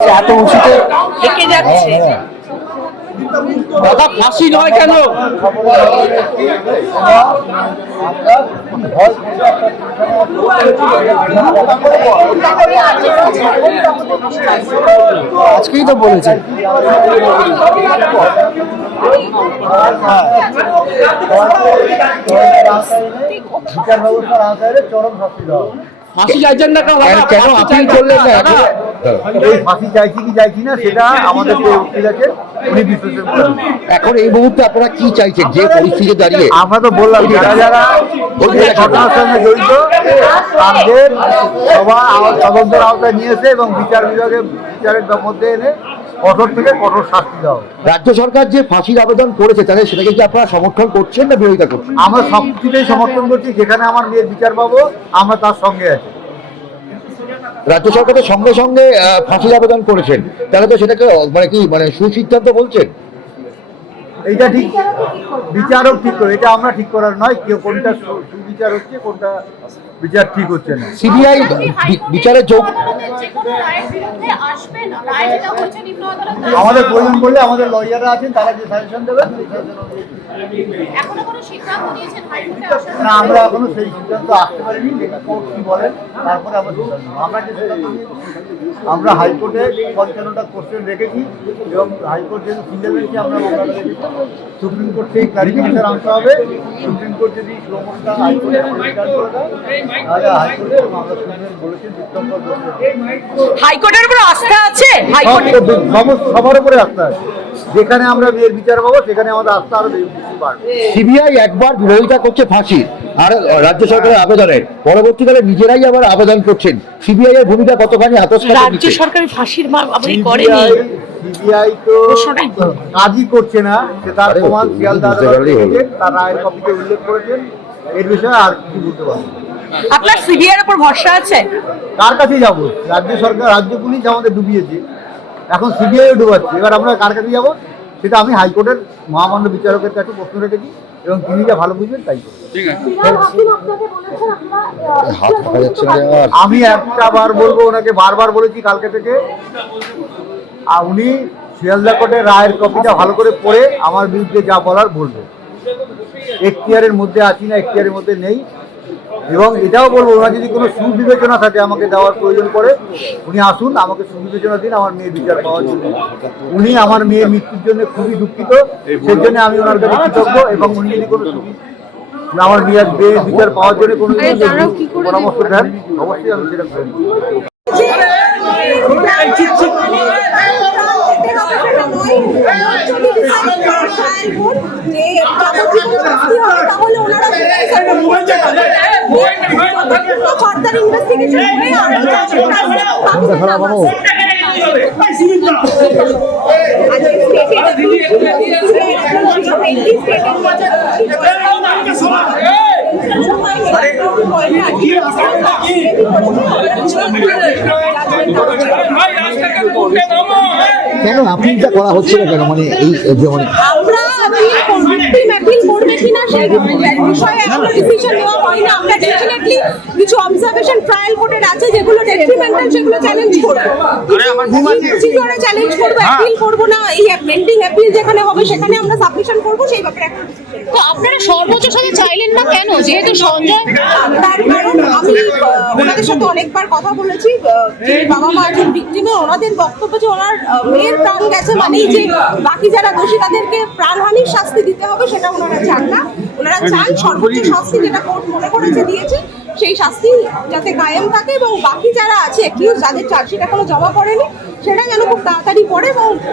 এত উঁচুতে থেকে যাচ্ছে। দাদা ফাঁসি নয় কেন? আজকেই তো বলেছে বিচার ব্যবস্থার আওতায় চরম শাস্তি দেওয়া। ফাঁসি চাইছেন না কেন? কেন আপিল করলেন না? এই ফাঁসি চাইছি কি চাইছি না সেটা আমাদের যে উকিল আছে উনি বিশ্লেষণ করবেন। এখন এই মুহূর্তে আপনারা কি চাইছেন যে পরিস্থিতি দাঁড়িয়ে? আমরা তো বললাম যারা যারা এই ঘটনার সঙ্গে জড়িত তাদের সবার তদন্তের আওতায় নিয়েছে এবং বিচার বিভাগে বিচারের মধ্যে এনে কঠোর থেকে কঠোর শাস্তি দেওয়া। রাজ্য সরকার যে ফাঁসির আবেদন করেছে তাহলে সেটাকে কি আপনারা সমর্থন করছেন না বিরোধিতা করছেন? আমরা সব কিছুতেই সমর্থন করছি, যেখানে আমার মেয়ের বিচার পাবো আমরা তার সঙ্গে আছি। রাজ্য সরকারের সঙ্গে সঙ্গে ফাঁসির আবেদন করেছেন, তাহলে তো সেটাকে মানে সুসিদ্ধান্ত বলছেন। এইটা ঠিক বিচারক ঠিক করে, এটা আমরা ঠিক করার নয় কেউ কোনটা সুবিচার হচ্ছে কোনটা বিচার ঠিক হচ্ছে না। সিবিআই বিচারের যোগ আমাদের প্রয়োজন করলে আমাদের লয়াররা আছেন, তারা যে সাজেশন দেবেন না, আমরা এখনো সেই সিদ্ধান্ত আসতে পারিনি। যেটা কোর্ট কি বলেন তারপরে আমরা সিদ্ধান্ত নেব। আমরা যে সিদ্ধান্ত নিয়েছি, আমরা হাইকোর্টে 55টা কোশ্চেন রেখেছি এবং হাইকোর্ট যেহেতু সিঙ্গেল বেঞ্চে আমরা মামলা রেখেছি, সুপ্রিম কোর্ট থেকে ক্লারিফিকেশন আনতে হবে। সুপ্রিম কোর্ট যদি শ্রমটা হাইকোর্টে রিটার্ন করে দেয় তাহলে হাইকোর্টে আমরা শুনবেন বলেছেন হাইকোর্টের উপর আস্থা আছে। সবার উপরে আস্থা আছে। যেখানে আমরা মেয়ের বিচার পাবো সেখানে আমাদের আস্থা আরো বেশি বাড়বে। সিবিআই একবার বিরোধিতা করছে ফাঁসি আর রাজ্য সরকারের আবেদনের, পরবর্তীকালে নিজেরাই আবার আবেদন করছেন। সিবিআই এর ভূমিকা কতখানি রাজ্য সরকারের ফাঁসির মামলা করেনি। সিবিআই তো কাজই করছে না, সে তার প্রমাণ শিয়ালদার তার রায়ের কপিতে উল্লেখ করেছেন। এর বিষয়ে আর কি বলতে পারবো? আপনার সিবিআই এর উপর ভরসা আছে? কার কাছে যাবো? রাজ্য সরকার, রাজ্য পুলিশ আমাদের ডুবিয়েছে, এখন সিবিআই ডুবাচ্ছে। এবার আমরা কার কাছে যাবো সেটা আমি হাইকোর্টের মহামান্য বিচারকের কাছে প্রশ্ন রেখেছি এবং তিনি যা ভালো বুঝবেন তাই করবেন। আমি একটা বার বলবো, ওনাকে বারবার বলেছি কালকে থেকে, আর উনি শিয়ালদা কোর্টের রায়ের কপিটা ভালো করে পড়ে আমার বিরুদ্ধে যা বলার বলবে। এখতিয়ারের মধ্যে আছি না, এখতিয়ারের মধ্যে নেই। এবং এটাও বলবো, ওনার যদি কোনো সুবিবেচনা থাকে আমাকে দেওয়ার প্রয়োজন পড়ে, উনি আসুন, আমাকে সুবিবেচনা দিন আমার মেয়ের বিচার পাওয়ার জন্য। উনি আমার মেয়ের মৃত্যুর জন্য খুবই দুঃখিত, সেই জন্য আমি ওনার কাছে কৃতজ্ঞ। এবং উনি যদি কোনো আমার মেয়ের বিচার পাওয়ার জন্য কোনো পরামর্শ দেন অবশ্যই আমি সেটা করব। কেন আপিলটা করা হচ্ছে না কেন? মানে এই যেমন আমরা অ্যাপিল করবে কিনা সেই বিষয়ে এখনো ডিসিশন নেওয়া হয় না। আমরা ডেফিনেটলি কিছু অবজারভেশন ট্রায়াল কোর্টের আছে যেগুলো ডেট্রিমেন্টাল, সেগুলো চ্যালেঞ্জ করব। প্রসিডিউরে চ্যালেঞ্জ করব, অ্যাপিল করব না। এই পেন্ডিং অ্যাপিল যেখানে হবে সেখানে আমরা সাবমিশন করব, সেই ব্যাপারে এখন ডিসিশন। তো আপনারা সর্বোচ্চ সাজা চাইলেন না কেন? যেহেতু সঞ্জয়, তার কারণ আমি ওনাদের সাথে অনেকবার কথা বলেছি, যে বাবা মা আছেন ভিকটিমে, ওনাদের বক্তব্য যে ওনার মেয়ের প্রাণ গেছে মানেই যে বাকি যারা দোষী তাদেরকে প্রাণহানির শাস্তি দিতে হবে সেটা ওনারা চান না। ওনারা চান সর্বোচ্চ শাস্তি যেটা কোর্ট মনে করেছে দিয়েছে সেই শাস্তি যাতে কায়েম থাকে এবং বাকি যারা আছে অ্যাকিউজ যাদের চার্জশিট এখনো জমা করেনি সেটা যেন খুব তাড়াতাড়ি পড়ে এবং